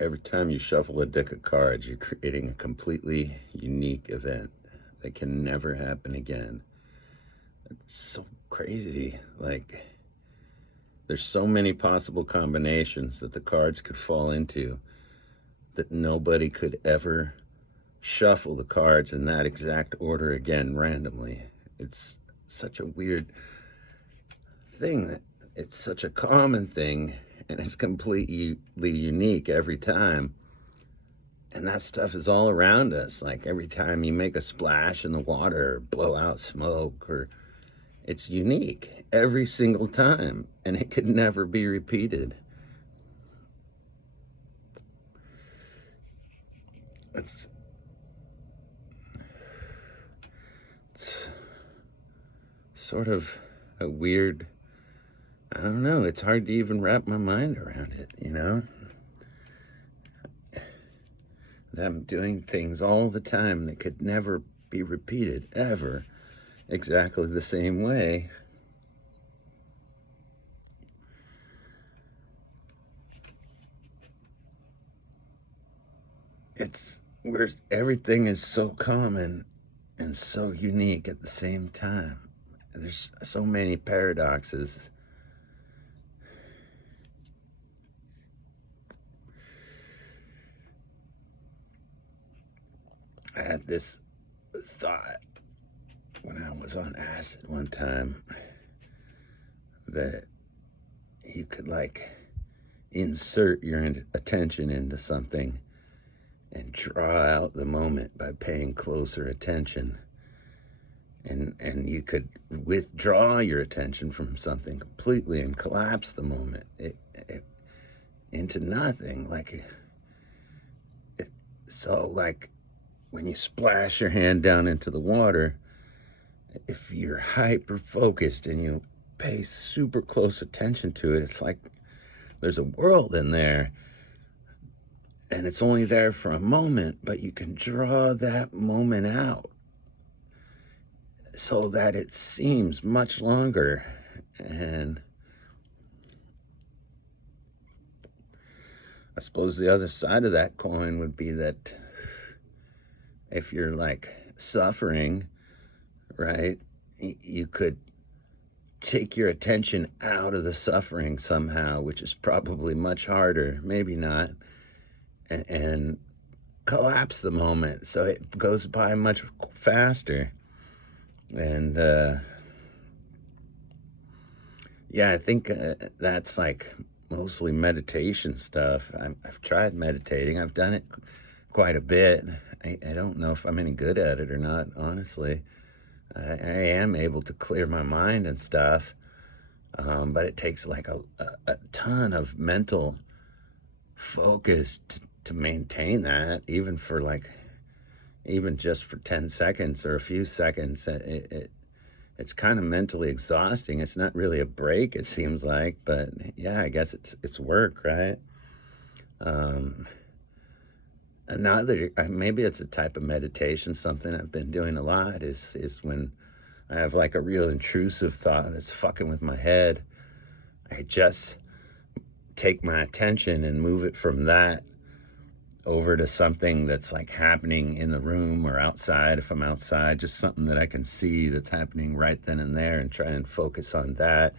Every time you shuffle a deck of cards, you're creating a completely unique event that can never happen again. It's so crazy. Like, there's so many possible combinations that the cards could fall into that nobody could ever shuffle the cards in that exact order again randomly. It's such a weird thing that it's such a common thing and it's completely unique every time. And that stuff is all around us. Like every time you make a splash in the water or blow out smoke, or it's unique every single time and it could never be repeated. It's sort of a weird, I don't know, it's hard to even wrap my mind around it, you know? Them doing things all the time that could never be repeated, ever, exactly the same way. It's where everything is so common and so unique at the same time. There's so many paradoxes. I had this thought when I was on acid one time that you could like insert your attention into something and draw out the moment by paying closer attention. And you could withdraw your attention from something completely and collapse the moment into nothing. So like when you splash your hand down into the water, if you're hyper focused and you pay super close attention to it, it's like there's a world in there and it's only there for a moment, but you can draw that moment out so that it seems much longer. And I suppose the other side of that coin would be that if you're like suffering, right, you could take your attention out of the suffering somehow, which is probably much harder, maybe not, and collapse the moment so it goes by much faster. And yeah, I think that's like mostly meditation stuff. I've tried meditating. I've done it quite a bit. I don't know if I'm any good at it or not, honestly. I am able to clear my mind and stuff, but it takes like a ton of mental focus to maintain that, even just for 10 seconds or a few seconds. It's kind of mentally exhausting. It's not really a break, it seems like, but yeah, I guess it's work, right? Another, maybe it's a type of meditation. Something I've been doing a lot is when I have like a real intrusive thought that's fucking with my head, I just take my attention and move it from that over to something that's like happening in the room or outside. If I'm outside, just something that I can see that's happening right then and there, and try and focus on that.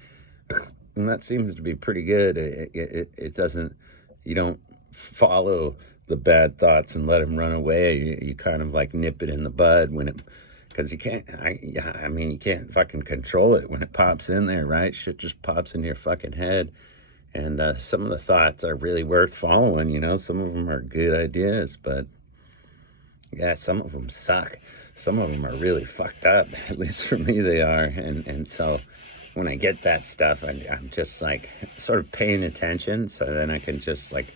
And that seems to be pretty good. It doesn't, you don't follow the bad thoughts and let them run away. You kind of like nip it in the bud when it, because you can't, I mean, you can't fucking control it when it pops in there, right? Shit just pops into your fucking head. And some of the thoughts are really worth following, you know. Some of them are good ideas, but yeah, some of them suck. Some of them are really fucked up. At least for me, they are. And so when I get that stuff, I'm just like sort of paying attention, so then I can just like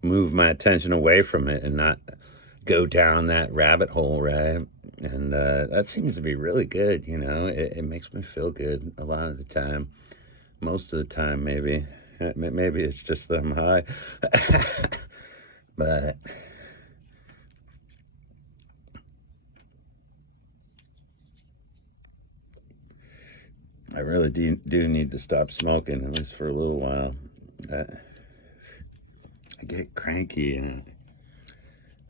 move my attention away from it and not go down that rabbit hole, right? And that seems to be really good, you know. It makes me feel good a lot of the time. Most of the time, maybe. Maybe it's just that I'm high. But I really do need to stop smoking, at least for a little while. I get cranky and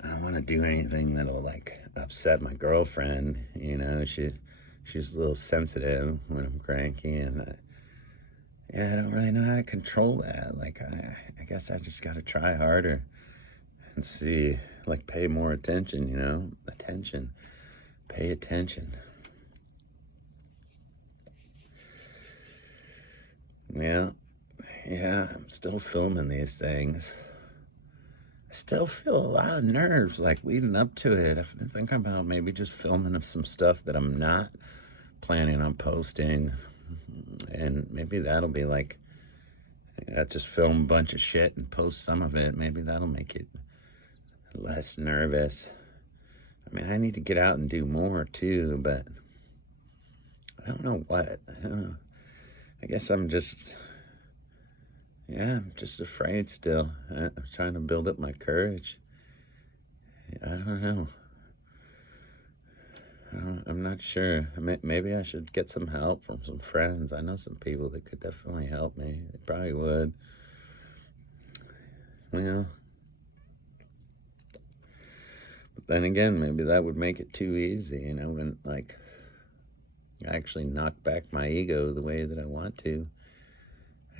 I don't want to do anything that'll like upset my girlfriend. She's a little sensitive when I'm cranky, and yeah, I don't really know how to control that. Like I guess I just got to try harder and see, like, pay more attention. Attention, pay attention. Well, yeah, I'm still filming these things. I still feel a lot of nerves like leading up to it. I've been thinking about maybe just filming of some stuff that I'm not planning on posting, and maybe that'll be like, I just film a bunch of shit and post some of it. Maybe that'll make it less nervous. I mean, I need to get out and do more too, but I don't know what. I don't know. I guess I'm just afraid still. I'm trying to build up my courage. I don't know. I'm not sure. Maybe I should get some help from some friends. I know some people that could definitely help me. They probably would. Well, but then again, maybe that would make it too easy, when, like, I actually knock back my ego the way that I want to.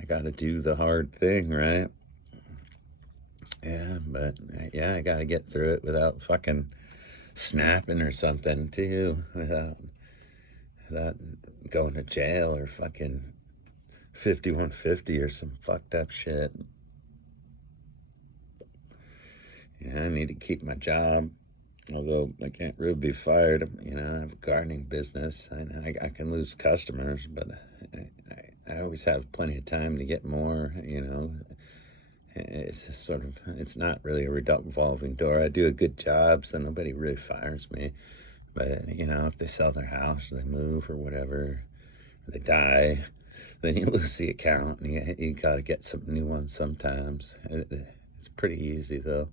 I got to do the hard thing, right? Yeah, but I got to get through it without fucking snapping or something too, without going to jail or fucking 5150 or some fucked up shit. I need to keep my job, although I can't really be fired. I have a gardening business. I can lose customers, but I always have plenty of time to get more. It's just it's not really a revolving door. I do a good job, so nobody really fires me. But, if they sell their house, or they move or whatever, or they die, then you lose the account, and you got to get some new ones sometimes. It's pretty easy, though.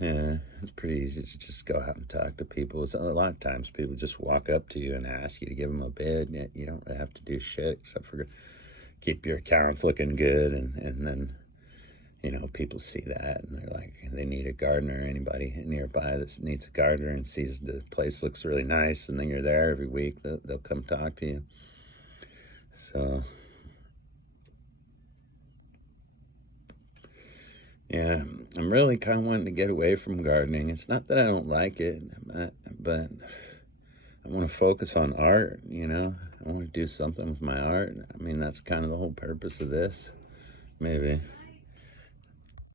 Yeah, it's pretty easy to just go out and talk to people. A lot of times people just walk up to you and ask you to give them a bid. And you don't really have to do shit except for keep your accounts looking good. And then, people see that and they're like, they need a gardener. Anybody nearby that needs a gardener and sees the place looks really nice, and then you're there every week, they'll come talk to you. So, yeah, I'm really kind of wanting to get away from gardening. It's not that I don't like it, but I want to focus on art, I want to do something with my art. I mean, that's kind of the whole purpose of this, maybe.